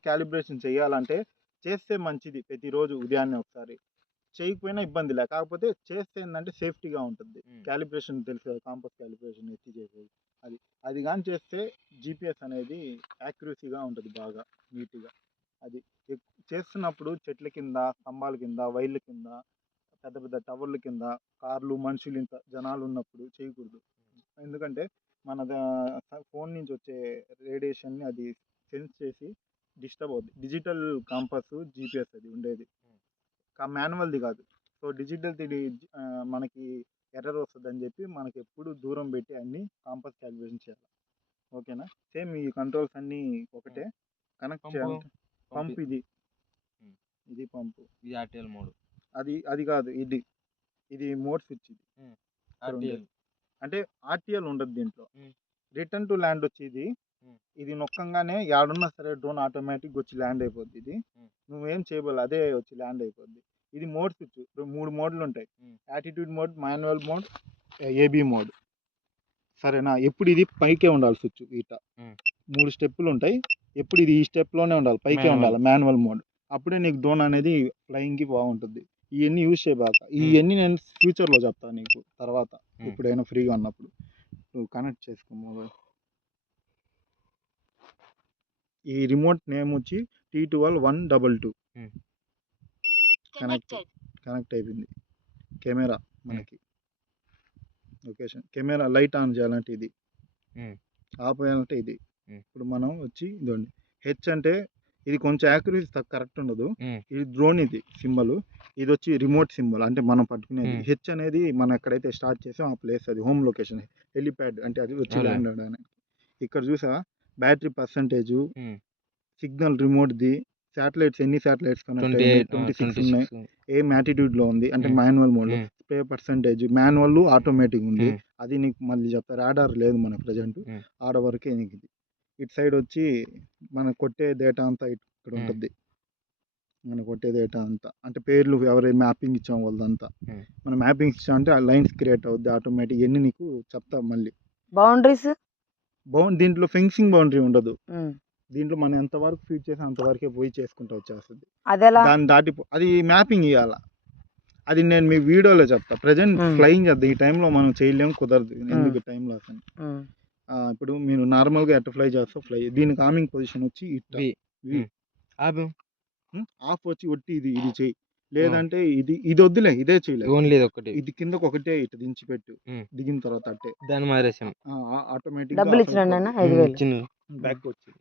Calibration చేయాలంటే చేస్తే మంచిది. ప్రతిరోజు ఉదయాన్నే ఒకసారి. చేయకపోయినా ఇబ్బంది లే. కాకపోతే చేస్తే ఏందంటే సేఫ్టీగా ఉంటుంది. క్యాలిబ్రేషన్ తెలుసు కదా! కాంపాస్ క్యాలిబ్రేషన్ ఎత్తి చేసేది. అది. అది గాని చేస్తే జీపీఎస్ అనేది యాక్యురసీగా ఉంటది బాగా నీట్‌గా. అది. చేస్తున్నప్పుడు చెట్ల కింద, స్తంభాల కింద, వైర్ల కింద, పెద్ద పెద్ద టవర్ల కింద, కార్లు, మనుషులు ఇంత జనాలున్నప్పుడు చేయకూడదు. ఎందుకంటే మన ఫోన్ నుంచి వచ్చే రేడియేషన్‌ని అది సెన్స్ చేసి డిస్టర్బ్ అవుద్ది. డిజిటల్ కాంపాస్, జీపీఎస్ అది ఉండేది. మాన్యువల్‌ది కాదు. సో, డిజిటల్‌ది మనకి ఎర్రర్ వస్తదని చెప్పి మనకెప్పుడు దూరం పెట్టి అన్నీ కాంపాస్ క్యాలిబ్రేషన్ చేయాలి. ఓకేనా? సేమ్ ఈ కంట్రోల్స్ అన్నీ ఒకటే. కనెక్ట్ చేయాలంటే పంప్ ఇది. ఇది పంపు. ఇది ఆర్టీఎల్ మోడ్. అది కాదు ఇది. ఇది మోడ్ స్విచ్ ఇది. ఆర్టీఎల్. అంటే ఆర్టీఎల్ ఉండదు దీంట్లో. రిటర్న్ టు ల్యాండ్ వచ్చి ఇది నొక్కంగానే యాడున్నా సరే డ్రోన్ ఆటోమేటిక్‌గా వచ్చి ల్యాండ్ అయిపోద్ది ఇది. నువ్వేం చేయబోలే అదే వచ్చి ల్యాండ్ అయిపోద్ది. ఇది మోడ్ స్విచ్. 3 మోడ్‌లు ఉంటాయి. Attitude mode, manual mode, AB mode. సరేనా? ఎప్పుడు ఇది పైకే ఉండాలి స్విచ్ ఇట్ట. 3 స్టెప్పులు ఉంటాయి. ఎప్పుడు ఇది ఈ స్టెప్‌లోనే ఉండాలి. పైకే ఉండాలి మాన్యువల్ మోడ్. అప్పుడే నీకు డ్రోన్ అనేది ఫ్లయింగ్‌కి బాగుంటుంది. ఇవన్నీ యూజ్ చేయబాక. ఇవన్నీ నేను ఫ్యూచర్‌లో చెప్తాను నీకు తర్వాత. ఎప్పుడైనా ఫ్రీగా ఉన్నప్పుడు. నువ్వు కనెక్ట్ చేసుకో మొబైల్. ఈ రిమోట్ నేమ్ వచ్చి T12 122. కనెక్ట్ అయిపోయింది. కెమెరా మనకి లొకేషన్. కెమెరా లైట్ ఆన్ చేయాలంటే ఇది, ఆఫ్ చేయాలంటే ఇది. ఇప్పుడు మనం వచ్చి ఇదండి హెచ్ అంటే ఇది కొంచెం యాక్యురసీ కరెక్ట్ ఉండదు. ఇది డ్రోన్ ఇది సింబల్. ఇది వచ్చి రిమోట్ సింబల్ అంటే మనం పట్టుకునేది. హెచ్ అనేది మనం ఎక్కడైతే స్టార్ట్ చేసాం ఆ ప్లేస్, అది హోమ్ లొకేషన్. హెలిప్యాడ్ అంటే అది వచ్చి ల్యాండ్ అవడానికి. ఇక్కడ చూసా బ్యాటరీ పర్సంటేజ్, సిగ్నల్ రిమోట్ది, శాటిలైట్స్ ఎన్ని శాటిలైట్స్ కనెక్ట్ అయ్యాయి, 26 ఉన్నాయి. ఏం యాటిట్యూడ్లో ఉంది అంటే మాన్యువల్ మోడ్లో. స్ప్రే పర్సంటేజ్ మాన్యువల్, ఆటోమేటిక్ ఉంది. అది నీకు మళ్ళీ చెప్తా. రాడార్ లేదు మనకు ప్రజెంట్. ఆడ వరకే నీకు ఇది. ఇటు సైడ్ వచ్చి మనం కొట్టే డేటా అంతా ఇక్కడ ఉంటుంది. మనం కొట్టే డేటా అంతా అంటే పేర్లు ఎవరైనా మ్యాపింగ్ ఇచ్చాం వాళ్ళదంతా. మనం మ్యాపింగ్ ఇచ్చాం అంటే ఆ లైన్స్ క్రియేట్ అవుద్ది ఆటోమేటిక్. ఇవన్నీ నీకు చెప్తా మళ్ళీ. బౌండరీస్ దీంట్లో ఫెన్సింగ్ బౌండరీ ఉండదు. దీంట్లో మనం ఎంతవరకు ఫీడ్ చేసి అంతవరకే పోయి చేసుకుంటూ వచ్చేస్తుంది. దాన్ని దాటి అది మ్యాపింగ్ ఇవ్వాలా. అది నేను మీ వీడియోలో చెప్తా. ప్రజెంట్ ఫ్లయింగ్ చేద్దాం. ఈ టైంలో మనం చేయలేము, కుదరదు. ఎందుకు టైం లాస్ అని. ఇప్పుడు మీరు నార్మల్గా ఎట్లా ఫ్లై చేస్తావు ఫ్లై. దీనికి ఆర్మింగ్ పొజిషన్ వచ్చి ఆఫ్ వచ్చి ఒట్టి ఇది చెయ్యి. లేదంటే ఇది వద్దులే, ఇదే చేయలేదు. ఇది కిందకు ఒకటే ఇటు దించి పెట్టు. దిగిన తర్వాత అట్టే దాని మారేసాం ఆటోమేటిక్ డబ్బులు ఇచ్చినా బ్యాక్ వచ్చింది.